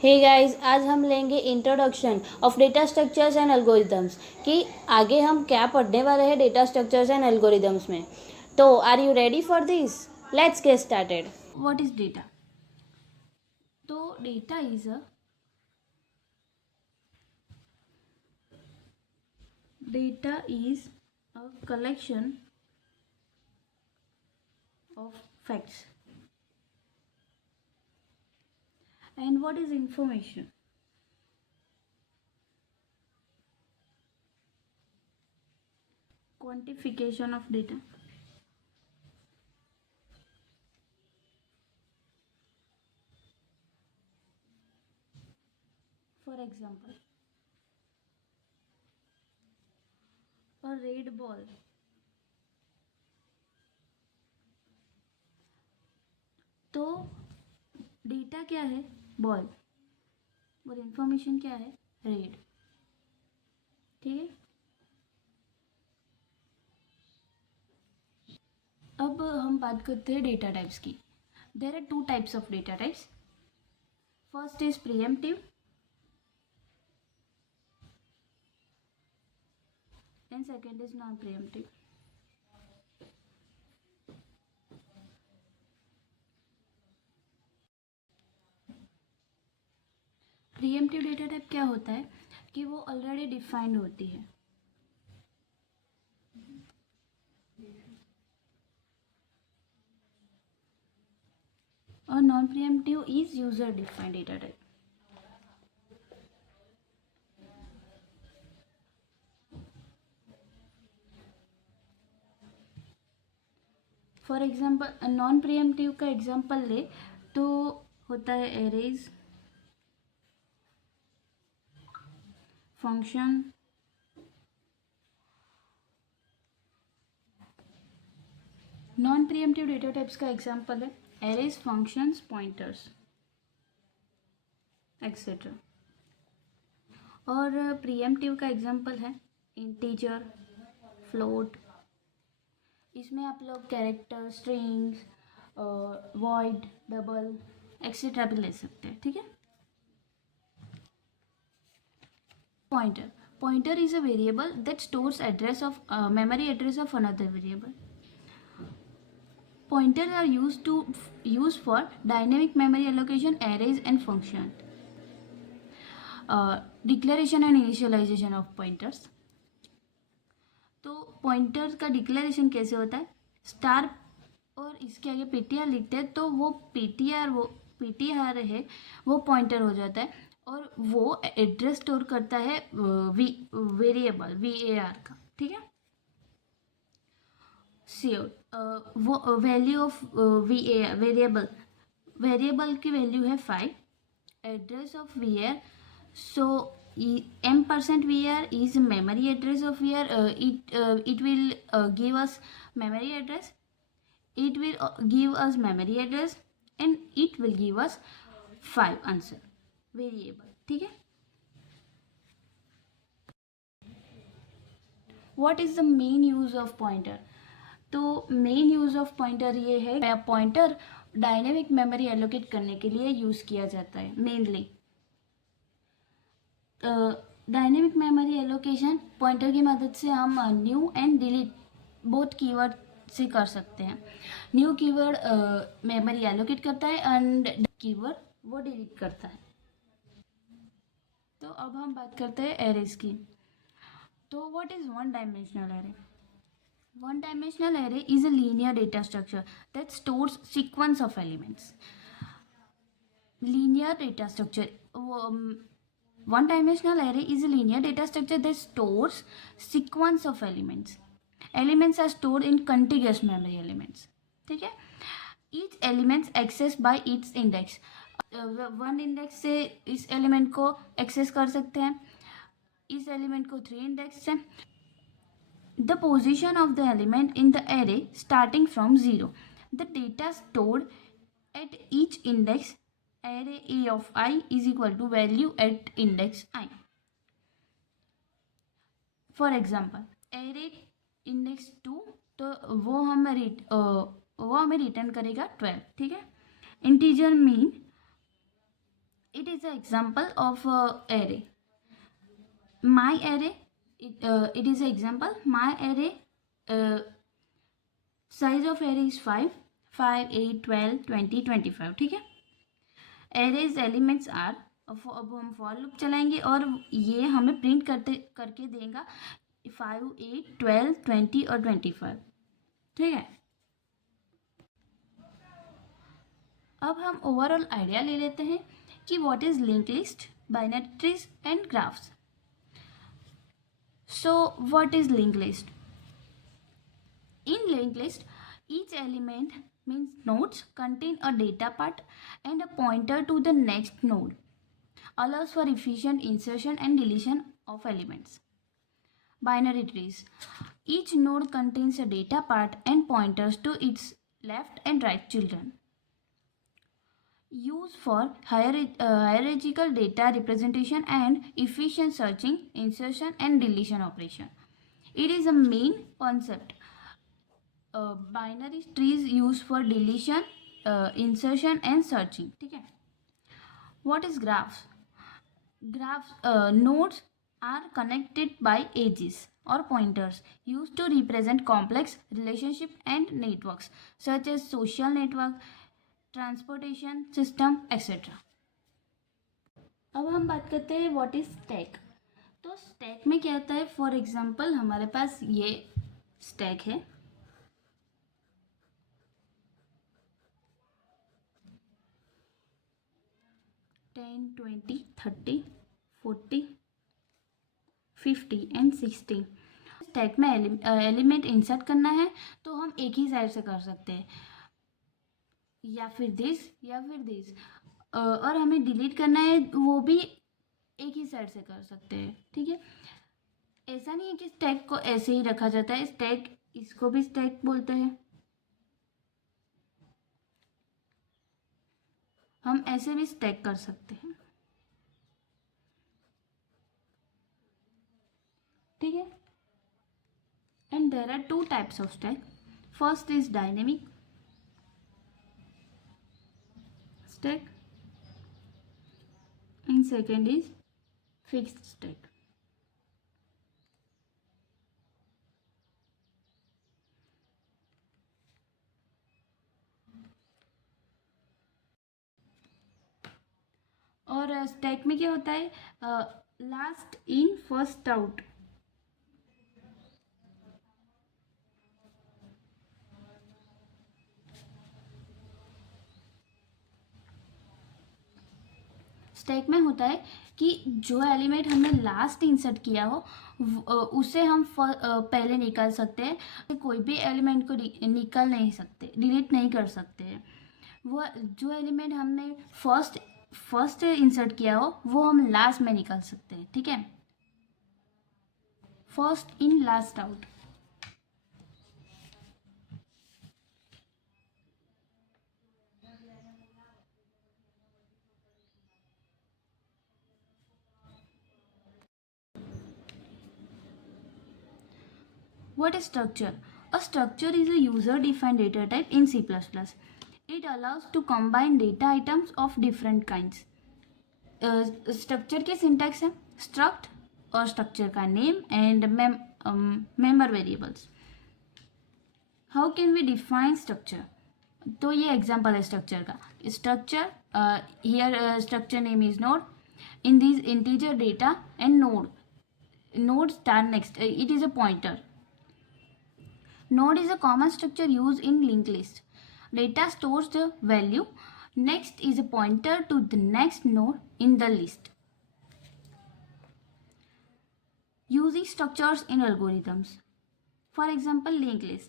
Hey guys, आज हम लेंगे introduction of data structures and algorithms कि आगे हम क्या पढ़ने वाले हैं डेटा स्ट्रक्चर्स एंड एल्गोरिदम्स में। तो are you ready for this? Let's get started. What is data? तो data is a collection of facts. And what is information? Quantification of data. For example, a red ball. तो data क्या है? बॉल। और इंफॉर्मेशन क्या है? रेड। ठीक है। अब हम बात करते हैं डेटा टाइप्स की। There are two types of data types. First is preemptive and second is non-preemptive. Preemptive data type क्या होता है कि वो ऑलरेडी डिफाइंड होती है. और non pre-emptive is user defined data type. For example non pre-emptive का एग्जाम्पल ले तो होता है arrays, function, non pre-emptive data types का एग्जाम्पल है एरेज, फंक्शंस, पॉइंटर्स एक्सेट्रा. और प्रीएम्प्टिव का एग्जाम्पल है इंटीजर, फ्लोट. इसमें आप लोग character, strings, void, double etcetera भी ले सकते हैं. ठीक है. Pointer. Pointer is a variable that stores address of memory address of another variable. Pointers are used for dynamic memory allocation, arrays and function. Declaration and initialization of pointers. तो पॉइंटर का डिक्लेरेशन कैसे होता है? स्टार और इसके आगे पीटीआर लिखते हैं तो वो पीटीआर है वो पॉइंटर हो जाता है और वो एड्रेस स्टोर करता है वेरिएबल VAR का. ठीक है. वो वैल्यू ऑफ वेरिएबल की वैल्यू है 5. Address of VAR, so m% VAR is memory address of VAR. It will give us memory address. It will give us memory address and it will give us 5 answer variable. ठीक है. What is the main use of pointer? तो main use of pointer ये है pointer dynamic memory allocate करने के लिए यूज किया जाता है mainly. Dynamic memory allocation pointer की मदद से हम new and delete both keyword से कर सकते हैं. न्यू कीवर्ड मेमोरी एलोकेट करता है एंड कीवर्ड वो डिलीट करता है. तो अब हम बात करते हैं एरेज की. तो what is one dimensional array? One dimensional array is a linear data structure that stores sequence of elements. Linear data structure. One dimensional array is a linear data structure that stores sequence of elements. Elements are stored in contiguous memory elements. ठीक है. Each element accessed by its index. One index से इस एलिमेंट को एक्सेस कर सकते हैं, इस एलिमेंट को 3 इंडेक्स से. The position of the element in the array starting from 0. The data stored at each index array A of I is equal to value at index I. For example, array index 2 तो वो हमें रिटर्न करेगा 12. ठीक है. Integer mean it is an example of array. My array, it is an example. My array, size of array is 5, 5, 8, 12, 20, 25. ठीक है. arrays elements are, अब हम फॉर लूप चलाएंगे और ये हमें प्रिंट करके देगा 5, 8, 12, 20 और 25. ठीक है. अब हम ओवरऑल आइडिया ले लेते हैं कि what is link list, binary trees and graphs. So what is link list? In linked list, each element means nodes contain a data part and a pointer to the next node. Allows for efficient insertion and deletion of elements. Binary trees. Each node contains a data part and pointers to its left and right children. Used for hierarchical data representation and efficient searching, insertion and deletion operation. It is a main concept. Binary trees used for deletion, insertion and searching. ठीक है. What is graphs? Graphs, nodes are connected by edges or pointers used to represent complex relationship and networks such as social network, transportation system, etc. अब हम बात करते हैं what is stack. तो स्टैक में क्या होता है? फॉर एग्जांपल हमारे पास ये स्टैक है. टेन, 20, 30, 40, 50 एंड 60. स्टैक में एलिमेंट इंसर्ट करना है तो हम एक ही साइड से कर सकते हैं, या फिर दिस या फिर दिस. और हमें डिलीट करना है वो भी एक ही साइड से कर सकते हैं. ठीक है. ऐसा नहीं है कि स्टैक को ऐसे ही रखा जाता है. स्टैक, इसको भी स्टैक बोलते हैं. हम ऐसे भी स्टैक कर सकते हैं. ठीक है. And there are two types of stack. First is dynamic stack and second is fixed stack. और स्टैक में क्या होता है? Last in first out. Stack में होता है कि जो एलिमेंट हमने लास्ट इंसर्ट किया हो उसे हम पहले निकाल सकते हैं. कोई भी एलिमेंट को निकाल नहीं सकते, डिलीट नहीं कर सकते. वो जो एलिमेंट हमने फर्स्ट इंसर्ट किया हो वो हम लास्ट में निकाल सकते हैं. ठीक है. First in last out. What is structure? A structure is a user-defined data type in C++. It allows to combine data items of different kinds. Structure के syntax है struct और structure का name and member variables. How can we define structure? तो ये example है structure का. Structure, here structure name is node. In these integer data and node stand next. It is a pointer. Node is a common structure used in linked list. Data stores the value. Next is a pointer to the next node in the list. Using structures in algorithms. For example, linked list.